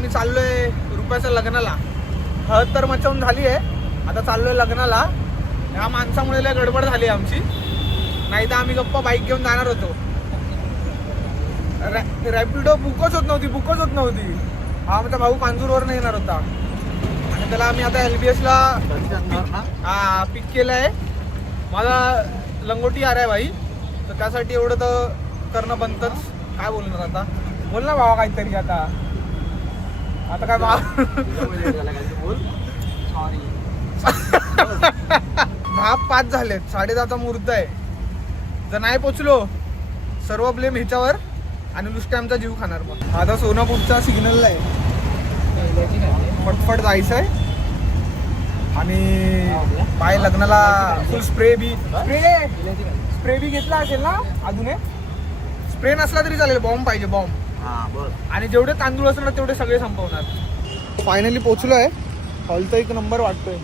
आम्ही चाललोय रुपयाच्या लग्नाला. हळद तर मचावून झाली आहे, आता चाललोय लग्नाला. या माणसामुळे लय गडबड झाली आमची, नाही तर आम्ही गप्पा बाईक घेऊन जाणार होतो. रॅपिडो बुकच होत नव्हती. हा आमचा भाऊ कांजूरवरून येणार होता आणि त्याला आम्ही आता LBS ला पिक केलंय. मला लंगोटी आ रहा है भाई, तर त्यासाठी एवढं तर करणं बनतंच. काय बोलणार आता, बोल ना भावा काहीतरी. आता काय भाव 10:05 झालेत, 10:30 मुहूर्त आहे. जर नाही पोचलो सर्व ब्लेम ह्याच्यावर आणि नुसते आमचा जीव खाणार. मग आता सोनापूरच्या सिग्नलला आहे, फटफट जायचं आहे. आणि पाय लग्नाला फुल स्प्रे बी घेतला असेल ना. अजून स्प्रे नसला तरी चालेल, बॉम्ब पाहिजे, बॉम्ब. आणि जेवढे तांदूळ असणार तेवढे सगळे संपवणार. फायनली पोचलो आहे. हॉल तर एक नंबर वाटतोय.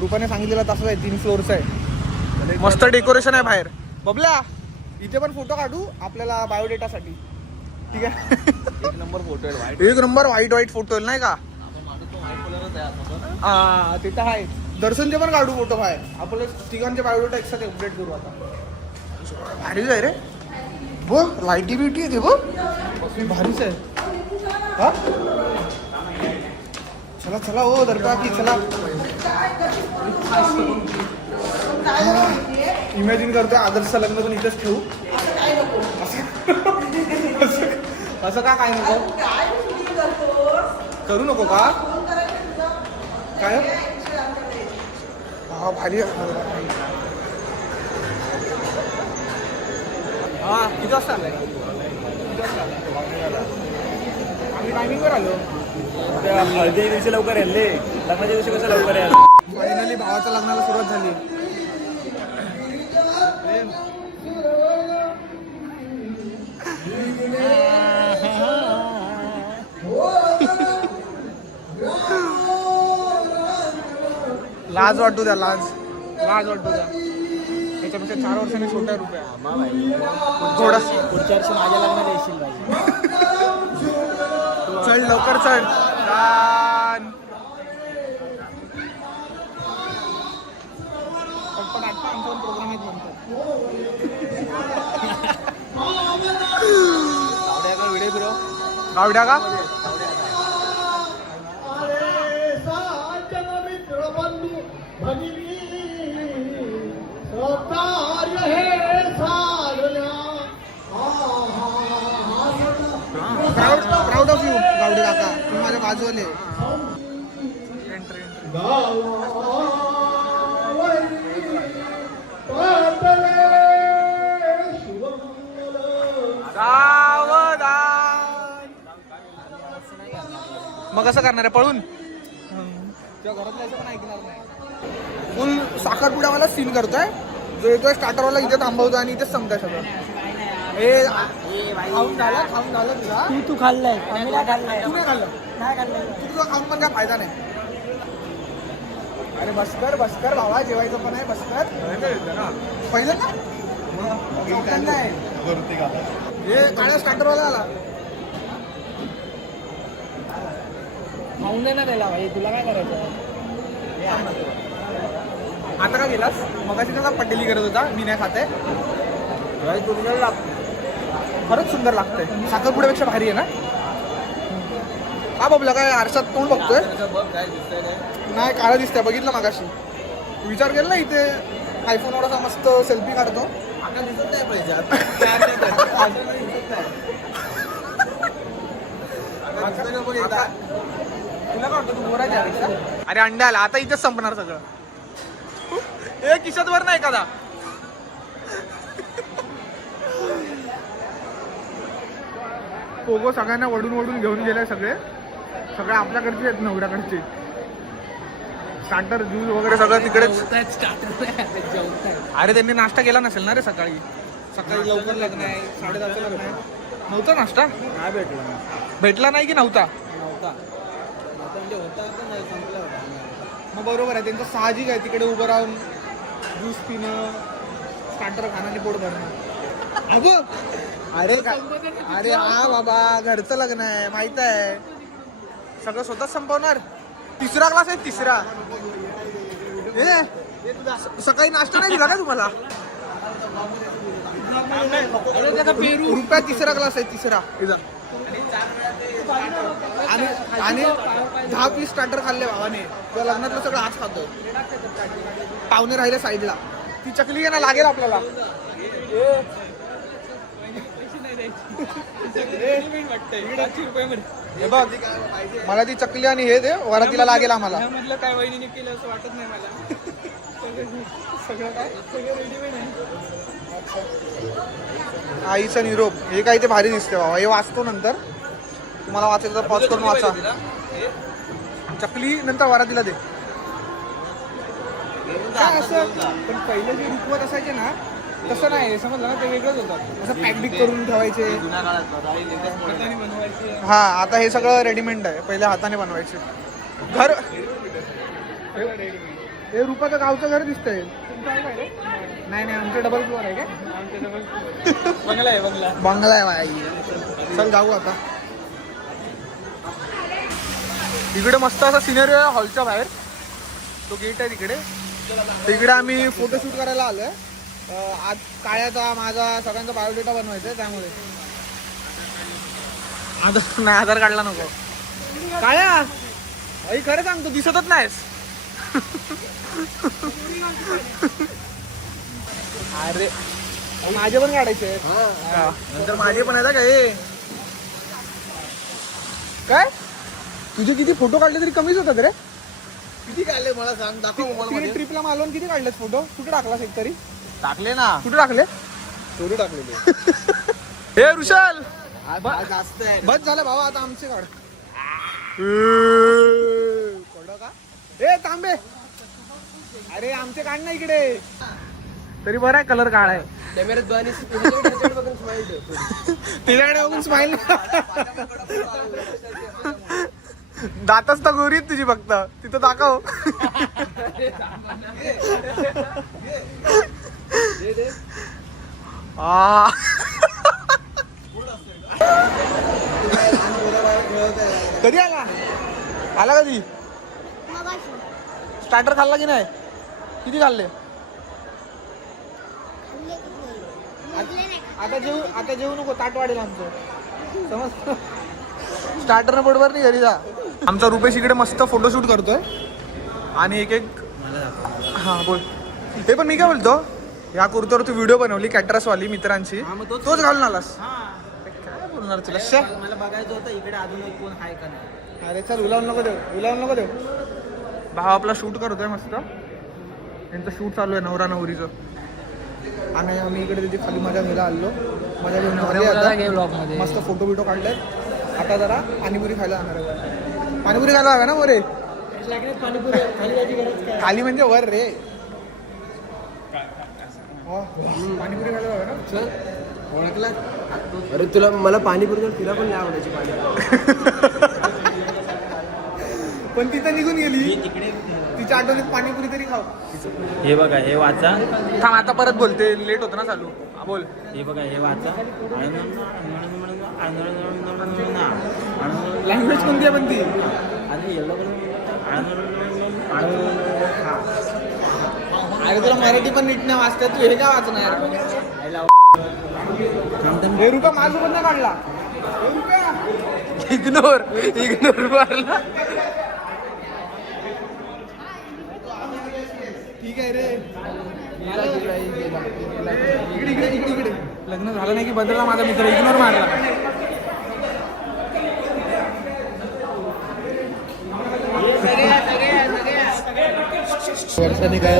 रूपाने सांगितलेला तसंच आहे, 3 फ्लोअर्स आहे. मस्त डेकोरेशन आहे बाहेर. बबल्या इथे पण फोटो काढू आपल्याला बायोडेटासाठी, ठीक आहे? एक नंबर फोटो आहे, एक नंबर व्हाईट फोटो नाही का? हा ते तर आहे. दर्शनचे पण काढू फोटो बाहेर. आपल्या तिघांचे बायोडेटा एकसाथ अपडेट करू. आता भारीच आहे रे, बघ लाईटी बिटी येते बघ, भारीच आहे. हा चला चला हो दरका की चला. इमॅजिन करतोय आदर्श लग्न पण इथेच ठेवू. असं का काय नको करू नको का काय? हा भारी. हा किती वाजता आलाय? आम्ही टायमिंगवर आलो. हळदी दिवशी लवकर याल, लग्नाच्या दिवशी कसं लवकर याल. फायनली भावाच्या लग्नाला सुरुवात झाली. लाज वाटू द्या, लाज वाटू द्या. त्याच्यापेक्षा 4 वर्षांनी छोट्या रुपया थोडा. पुढच्या वर्षी माझ्या लग्नाला येशील पाहिजे. चल लवकर चल. प्रोग्राम आहेत आवड्या व्हिडिओ फिरव. आवड्या का? प्राऊड ऑफ यू गावडे काका, तुम्ही माझ्या बाजूले. मग कसं करणार आहे, पळून? तेव्हा घरात जायचं पण ऐकणार नाही. फुल साखरपुड्यावाला सीन करतोय. जो येतोय स्टार्टरवाला इथे थांबवतो आणि इथेच संपताय सगळं. हे खाऊन झालं तुला. तू खाल्लंय, आम्ही नाही खाल्लंय. तू नाही खाल्लं? नाही खाल्लंय. तुझं खाऊन पण काय फायदा नाही. अरे बसकर भावा, जेवायचं पण आहे. बसकर पहिलं का हे काळ्या स्टार्टरवाला आला. खाऊन दे ना त्याला भाई, तुला काय करायचं. आता का गेलास? मगाशी त्याला पटेली करत होता, मी नाही खाते. खरंच सुंदर लागतंय. साखरपुड्यापेक्षा भारी आहे ना. का बबला काय आरशात तोंड बघतोय? नाही काळं दिसतंय, बघितलं मगाशी. विचार केला ना इथे आयफोनवर असा मस्त सेल्फी काढतो. आता दिसत नाही पाहिजे. तुला काय वाटतं, तू बोरायच्या पेक्षा? अरे अंडा आला आता, इथेच संपणार सगळं. हे किशात वर नाही एखादा. पोगो सगळ्यांना वडून घेऊन गेलाय. सगळे आपल्याकडचे आहेत, नवऱ्याकडचे. स्टार्टर ज्यूस वगैरे सगळं तिकडेच. अरे त्यांनी नाश्ता केला नसेल ना रे सकाळी लवकर लग्न आहे. 10:30 लग्न आहे. नव्हता नाश्ता? नाही भेटला नाही की नव्हता? म्हणजे होता पण नाही, संपला होता. मग बरोबर आहे, त्यांचं साहजिक आहे तिकडे उभं राहून ज्यूस पिणं, स्टार्टर खाणं आणि पोट भरणं. अरे हा बाबा, घरचं लग्न आहे माहित आहे. सगळं स्वतःच संपवणार. तिसरा क्लास आहे, तिसरा. सकाळी नाश्ता नाही दिला का तुम्हाला? रुपया तिसरा क्लास आहे, तिसरा. आणि 10-20 स्टार्टर खाल्ले भावाने. तुझ्या लग्नातलं सगळं आज खातोय. पाहुणे राहिले साईडला. ती चकली आहे ना, लागेल आपल्याला. हे बघ, मला ती चकली आणि हे दे, वरातीला लागेल आम्हाला. म्हटलं काय वहिनीने केलं असं वाटत नाही मला. सगळं काय सगळं रेडीमेड आहे. आईचा निरोप. हे काय ते भारी दिसते बाबा. हे वाचतो नंतर. तुम्हाला वाचायचं तर पॉज करून वाचा. चकली नंतर वरातीला दे. काय असं पण पहिले जे रुखवत असायचे ना, तसं नाही. समजलं ना, ते वेगळंच होतं. असं पॅकबिक करून ठेवायचे. हाताने बनवायचे. हा, आता हे सगळं रेडीमेड आहे. पहिले हाताने बनवायचे. घर हे रुपाचं गावचं घर दिसतंय. नाही नाही, आमचं डबल फ्लोअर आहे काय? बंगला आहे बंगला. बंगला आहे बाई. चल जाऊ आता. तिकडे मस्त असा सिनेरी आहे हॉलच्या बाहेर. तो गेट आहे तिकडे. तिकडे आम्ही फोटोशूट करायला आलोय. आज काळ्याचा माझा सगळ्यांचा बायोडेटा बनवायचा आहे, त्यामुळे नाही आधार काढला नको. काळ्या आई खरं सांगतो, दिसतच नाहीस. अरे माझे पण काढायचे. नंतर माझे पण आहे काय? काय तुझे किती फोटो काढले तरी कमीच होतात रे. किती काढले मला सांग, दाखव. ट्रिपला मालवण किती काढलेस फोटो? कुठे टाकलास एक तरी? टाकले ना, कुठे टाकले? स्टोरी टाकलेली. हे ऋषल जास्त आहे. बस झालं भावा, आता आमचे काढ. का ए तांबे, अरे आमचे काढ ना इकडे. तरी बरं आहे, कलर काढ आहे. तिच्याकडे बघून स्माइल. दातच तर गोरी आहेत तुझी, फक्त तिथं दाखव. कधी आला कधी? स्टार्टर खाल्ला की नाही? किती खाल्ले? आता जेवू नको, ताट वाढेल आमचं, समज. स्टार्टर बरोबर नाही घरी जा. आमचा रुपेश इकडे मस्त फोटोशूट करतोय. आणि एक हा बोल. हे पण मी काय बोलतो, या कुर्त्यावर तू व्हिडिओ बनवली कॅटरस वाली मित्रांची, तोच घालून आलास. काय बोलणार तुला? मला बघायचं होतं इकडे अजून कोण आहे का नाही. अरे चल, उलावून नको देऊ. भाव आपला शूट करतोय मस्त. यांचं शूट चालू आहे नवरा नवरीचं. आणि आम्ही इकडे त्याची खाली मजा घ्यायला आलो. मजा घेऊन आता मस्त फोटो बिटो काढले. आता जरा पाणीपुरी खायला जाणार आहे. पाणीपुरी खायला हव्या ना रे? पाणीपुरी खाली जायची गरज काय? खाली म्हणजे वर रे. पाणीपुरी खायला हव्या ना? चल ओळखला. अरे तुला मला पाणीपुरी, तिला पण नाही आवडायची पाणीपुरी. पण तिथं निघून गेली. तिच्या आठवणीत पाणीपुरी तरी खाऊ. हे बघा, हे वाचा. थांब, आता परत बोलते, लेट होतं ना चालू. बोल. हे बघा, हे वाचा. लँग्वेज कोणती आहे पण ती? अरे तुला मराठी पण नीट नाही वाचतात, तू हे काय वाचणार? हे रुपया माझं पण नाही काढला. इग्नोर मारला. ठीक आहे रे. इकडे लग्न झालं नाही की बदलला माझा मित्र, इग्नोर मारला. वर्षाने काय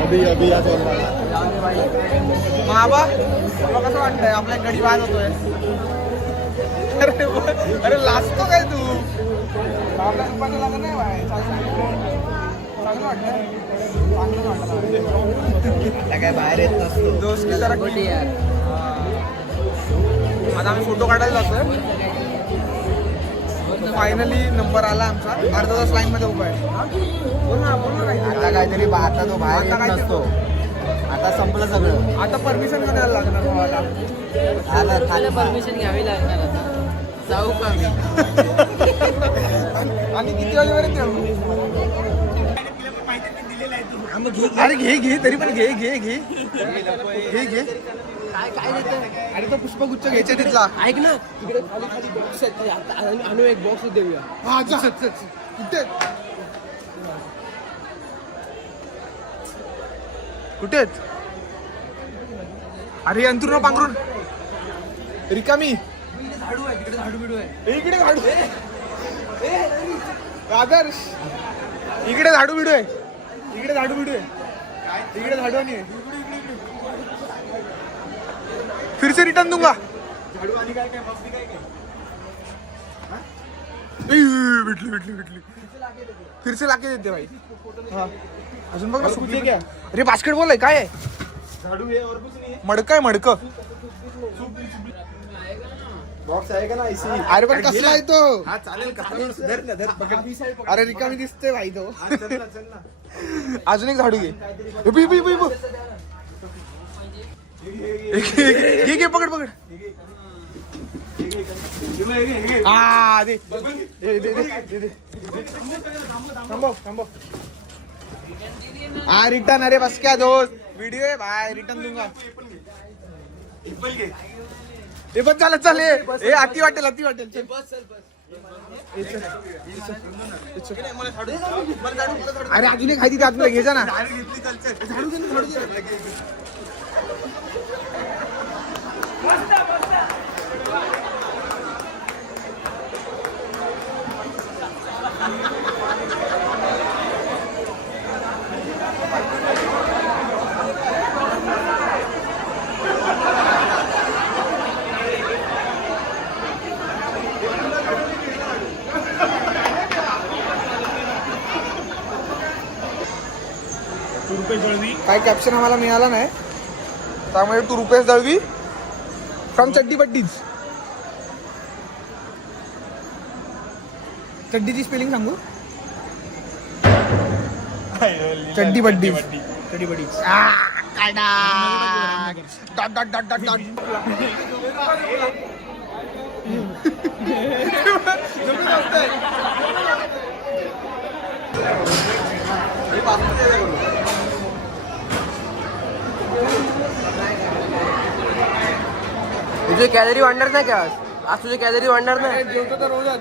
अभि या माबा तुला कसं वाटतंय? आपल्या गडी बाद होतोय. अरे लाजतो काय तू? आपल्या दुपारचं लग्न नाही बाय. चांगलं वाटतं. काय बाहेर येत नसतो. दोस्त की तरक्की. आता आम्ही फोटो काढायला जातोय. फायनली नंबर आला आमचा. अर्धा तास लाईन मध्ये उभा आहे. बोल ना आता काहीतरी आता तो बाहेर येत नसतो. आता संपलं सगळं. आता परमिशन करायला लागणार भावाला. आता खाली परमिशन घ्यावी लागणार. आता जाऊ का मी? आणि किती वाजेपर्यंत येऊ? अरे घे तरी पण घे काय काय देतं? अरे तो पुष्पगुच्छ घ्यायचा तिथला. ऐक ना तिकडे खाली बॉक्स आहेत आणू एक बॉक्स देऊया. हा जा कुठे अरे अंतरून पांघरून रिकामी झाडू आहे तिकडे झाडू बिडू आहे. इकडे झाडू आदर्श इकडे झाडू बिडू आहे इकडे झाडू आणि आहे. फिर से रिटर्न दूंगा. भेटली फिर से लाके देते भाई. हाँ अजून बघ ना सुकली क्या. अरे बास्केटबॉल आहे काय आहे. झाडू आहे और कुछ नहीं है. मडक बॉक्स आहे का ना ऐसी. अरे पण कसला आहे तो. हा चालेल का? धर पकड. अरे रिकामी दिसते भाई तो. चल ना. अजून एक झाडू घे. घे पकड हा दे थांबव हा रिटर्न. अरे बस क्या दोस्त वीडियो है भाई रिटर्न दूंगा. हे पण चालेल हे अति वाटेल चल. अरे अजून एक खायची आतमध्ये घे जा ना. झाडू दे. काय कॅप्शन आम्हाला मिळाला नाही त्यामुळे तू रुपेश दळवी फ्रॉम चड्डीपट्टीज. चड्डीची स्पेलिंग सांगू. चड्डीपट्टीज. तुझे कॅलरी वाढणार नाही का आज तुझे कॅलरी वाढणार नाही. जेवतो तर रोजच.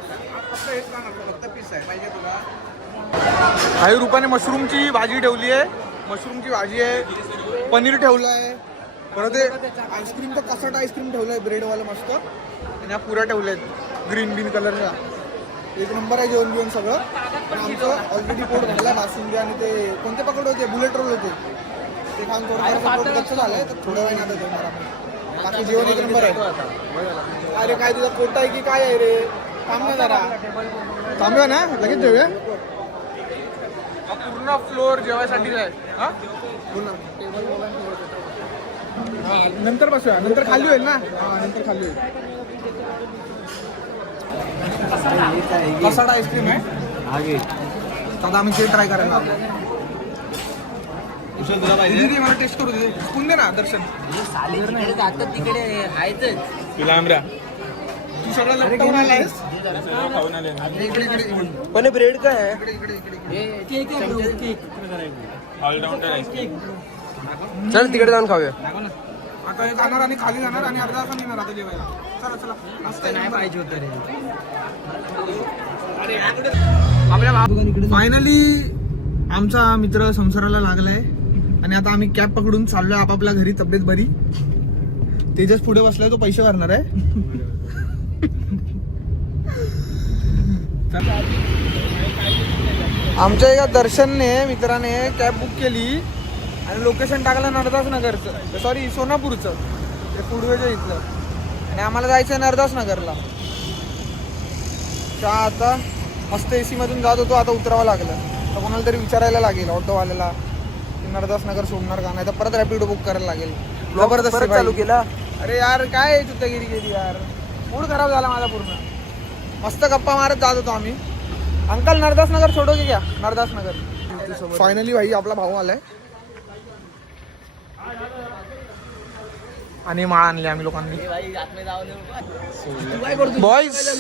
काही रुपयाने मशरूमची भाजी ठेवली आहे. मशरूमची भाजी आहे. पनीर ठेवलं आहे. परत आईस्क्रीम तर कसाट आईस्क्रीम ठेवलंय ब्रेडवाला मस्त. आणि हा पुऱ्या ठेवल्यात ग्रीन कलरचा. एक नंबर आहे जेवण सगळं. पण आमचं ऑलरेडी पोट भरलाय. बासुंदी आणि ते कोणते पकड होते बुलेट रोल होते ते खाऊन थोडं पोट गच्च झालंय. तर थोड्या वेळ आता जेवणार आपण. बाकी जेवण एक नंबर आहे. अरे काय तुझा कोटा आहे की काय आहे रे. थांब ना जरा. थांबूया ना लगेच जेवूया. पूर्ण फ्लोअर जेवायसाठीच आहे. हा नंतर बसूया. नंतर खाली होईल ना. नंतर खाली होईल. कसाड आईस्क्रीम आहे. आता आम्ही ते ट्राय करायला तुला पाहिजे. मला टेस्ट करू दे. स्पून दे ना दर्शन. जातात तिकडे आहेच. तुला आमरा तू सगळं लटकवून आलायस. इकडे पण ब्रेड काय आहे. चल तिकडे जाऊन खाऊया. आता हे जाणार आणि खाली जाणार आणि अर्धा तास येणार आता जेवायला. चला मस्त नाही पाहिजे होतं रे. फायनली आमचा मित्र संसाराला लागलाय आणि आता आम्ही कॅब पकडून चाललोय आपापल्या घरी. तब्येत बरी. तेजस पुढे बसलाय तो पैसे भरणार आहे. आमच्या एका दर्शनने मित्राने कॅब बुक केली आणि लोकेशन टाकलं नरदास नगरचं. सॉरी सोनापूरचं ते फुडवेच्या इथलं. आणि आम्हाला जायचं आहे नरदास नगरला. आता मस्त AC मधून जात होतो. आता उतरावं लागलं तर कोणाला तरी विचारायला लागेल ऑटोवाल्याला की नरदास नगर सोडणार का. नाही तर परत रॅपिडो बुक करायला लागेल. जबरदस्त चालू केला. अरे यार काय चुत्तागिरी केली यार. मूड खराब झाला माझा पूर्ण. मस्त गप्पा मारत जात होतो आम्ही. अंकल नरदास नगर सोडोगे क्या. नरदास नगर. फायनली भाई आपला भाऊ आलाय. आणि माळ आणली आम्ही लोकांनी. बॉईज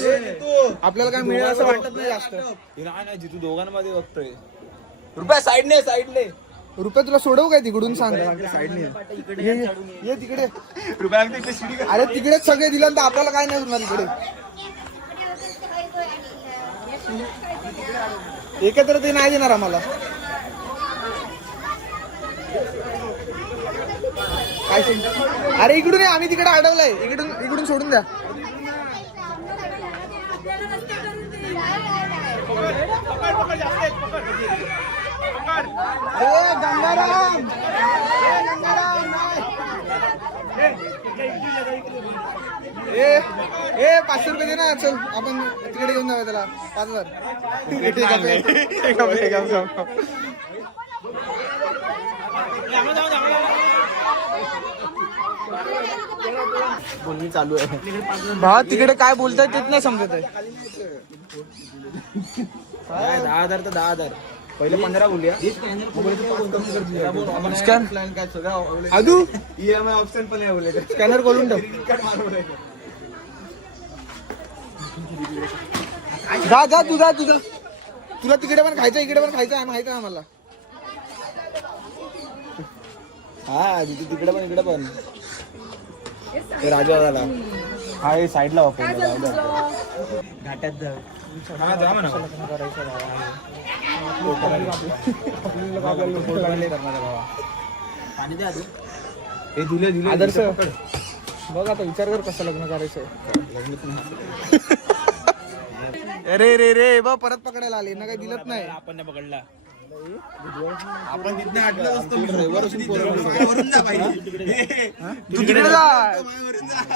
आपल्याला काय मिळेल असं वाटत नाही जास्त. नाही जितू दोघांमध्ये बघतोय. रुपया साईडने रुपये तुला सोडवू काय तिकडून सांग. ये तिकडे अरे तिकडेच सगळे दिलं तर आपल्याला काय नाही होणार तिकडे. एकत्र ते नाही देणार आम्हाला. काय अरे इकडून ये, आम्ही तिकडे अडवलंय. इकडून सोडून द्या. गंगाराम ए 500 रुपये दे ना. चल आपण तिकडे घेऊन जाऊया त्याला. 5000 बोलणी चालू आहे. भावा तिकडे काय बोलताय तेच नाही समजत आहे. 10,000 तर 10,000. पहिले 15 बोलूया. आदू EMI ऑप्शन पण आहे. स्कॅनर खोलून ठेव. जा तुझा तुला तिकडे पण खायचं इकडे पण खायचं आहे माहिती आहे आम्हाला. हा तिकडे पण इकडे पण राजा झाला. हा हे साईडला वापरला घाट्यात आदर्श बघ आता विचार कर कसं लग्न करायचं. रे बघ परत पकडायला आले ना काही दिलत नाही. आपण पकडला. आपण तिथनं आटलं असतो. तू तिकडे जा.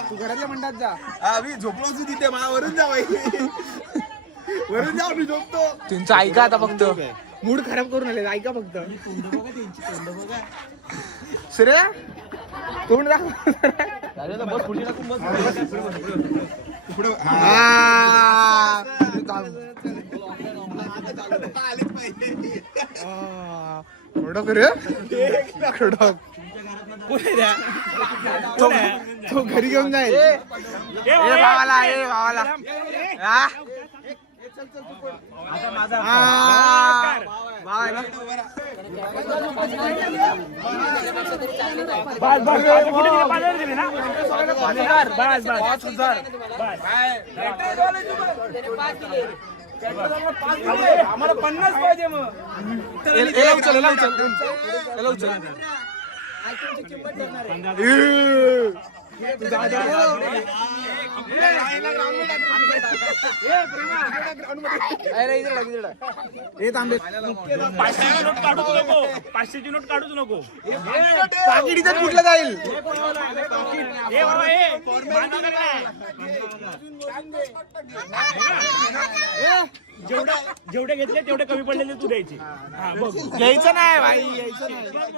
तू घरातल्या मंडळात जा. आम्ही झोपलो असू तिथे. वरून जा बाई. वरून जा. मी झोपतो. तुमचं ऐका आता फक्त. मूड खराब करून आले. ऐका फक्त. श्रेया तोंड तो घरी घेऊन जाईल. भावाला आम्हाला 50 पाहिजे. मग पाचशेची नोट काढूच नको. कुठलं जाईल. जेवढे घेतले तेवढे कमी पडलेले तू द्यायचे. घ्यायचं नाही भाई. घ्यायचं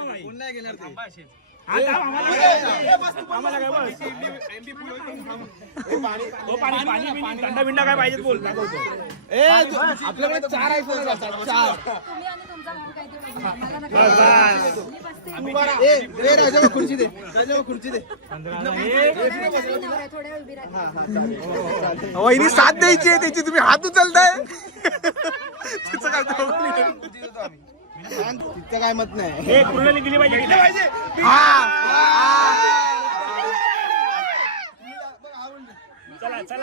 नाही. आम्हाला काय बस पाणी थंडा बिंडा काय पाहिजे बोल. आपल्याकडे 4 आयफोन जातात. 4 राजा खुर्ची दे. वहिनी साथ द्यायची आहे त्याची. तुम्ही हात उचलताय. तिचं काय तिचं काय मत नाही. पूर्ण दिली पाहिजे.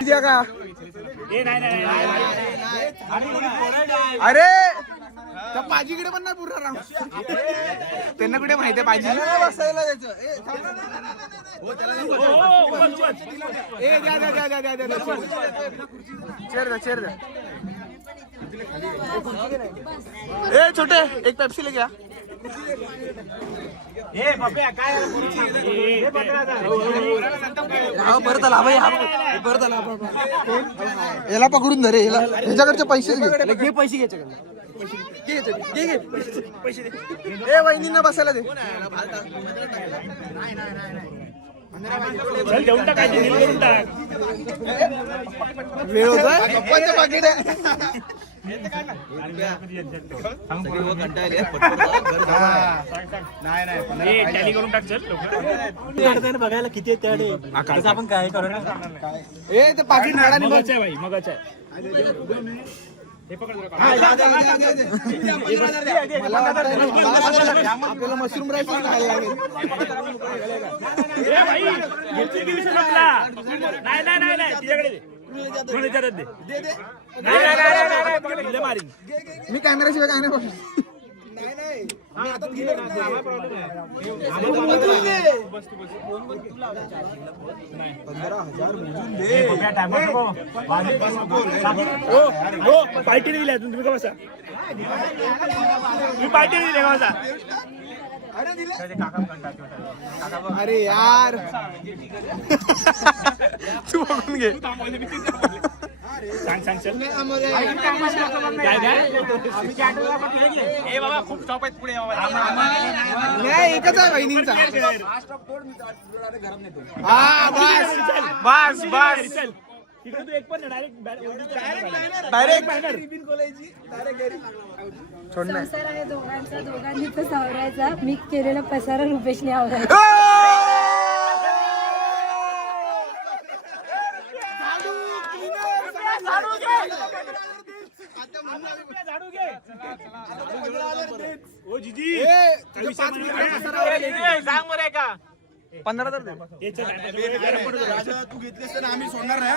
द्या का. अरे त्या पाजीकडे पण नाही पुरणार. त्यांना कुठे माहिती आहे पाजी बसायला द्यायचं. चेअर द्या. ए छोटे एक पेप्सी ले गया. परत आला भाई. परत आला. याला पकडून धरे. ह्याच्याकडचे पैसे घे. पैसे घ्यायच्याकडे. ए वहिनींना बसायला दे. देऊन टाकायचे. वेळ होता. टॅली करून टाक चल बघायला किती त्याडे आपण काय करू ना ए ते पाकिट काढा नाही मगाच आहे भाई मगाच आहे आपल्याला मशरूम राईस खायला लागेल. नाही तिच्याकडे मी कॅमेराशिवाय काय नाही पार्टी दिली तुम्ही का बसा तुम्ही पार्टी दिली का बसा अरे यार तू बघून घे सांग चल बाबा खूप स्टॉप आहेत पुढे नाही एकच आहे बहिणींचा हा बस बस बस तिकडे तू एक पण संसार आहे दोघांचा, दोघांनी तर सावरायचा. मी केलेला पसारा रुपेशने आवरायचा. तू घेतलीस तर आम्ही सोडणार नाही.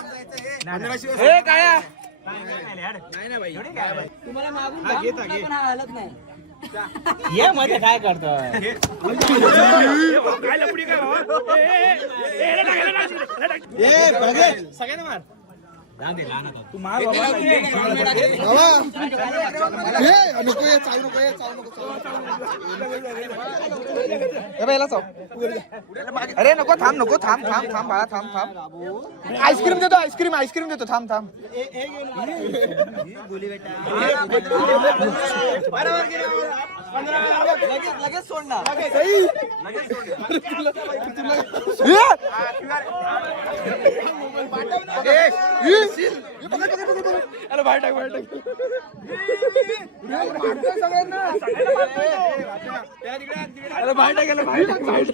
ये मध्ये काय करतो सगळ्यांना मार तू मार बाबा नको ये चालू नको ये चालू नको अरे नको थांब नको थांब थांब थांब बाळा थांब थांब आईस्क्रीम देतो आईस्क्रीम आईस्क्रीम देतो थांब थांब लगेच सोडणार अरे बाहेर टाक बाहेर टाक अरे बाहेर टाक गेलं बाहेर टाक बाहेर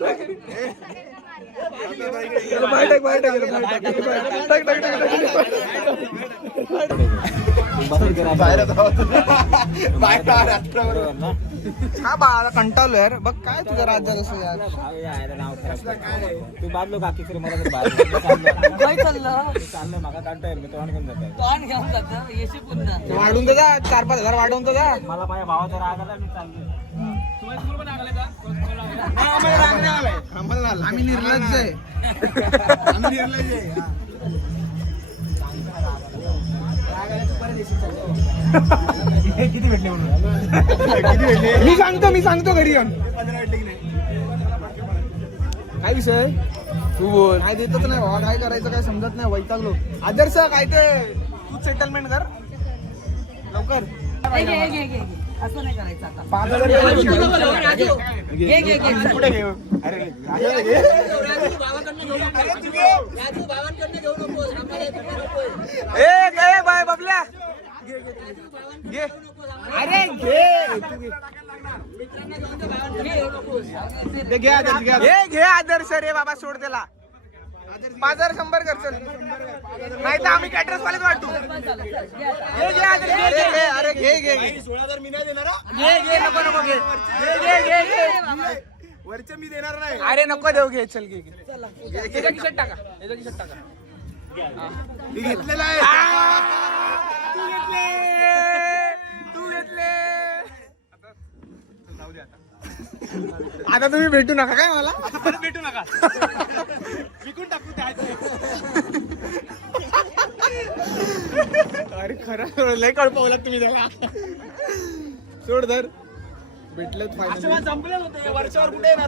टाक बाहेर टाक हा बाळा कंटाळलो यार बघ काय तुझं राज्यात असं यार तू बादलो का किती मला काय चाललं? चाललं मागा काढतोय मी तो घेऊन जातोय कोण घेऊन जातं? येशी पुन्हा. वाढून तर जा 4-5 हजार वाढवून तर जा मला माझ्या भावाचा राग आला मी चाललो आम्ही निर्लज्ज आहे किती भेटले म्हणून मी सांगतो घरी येऊन काय विषय तू बोल काय देतच नाही बाबा काय करायचं काय समजत नाही वैतागलो आदर्श काय ते तू सेटलमेंट कर लवकर घे, घे, घे, घे. असं नाही करायचं आता. 5,000 घे, घे, घे. चल. कुठे घेऊ अरे ए काय बाय बबल्या घे अरे घे आदर्श रे बाबा सोड त्याला 5,100 कर चल नाही तर आम्ही कॅटरस वालेच वाटू अरे घे 16,000 मी नाही देणार. घे नको नको घे वरचे मी देणार नाही. अरे नको देऊ घे चल घे याच्या खिशात टाका मी घेतलेला आहे. तू घेतले आता तुम्ही भेटू नका काय मला भेटू नका विकून टाकू अरे खरं लय कळपवलात तुम्ही त्याला सोड धर भेटलं फायनल संपलेलं होतं वरच्यावर कुठे येणार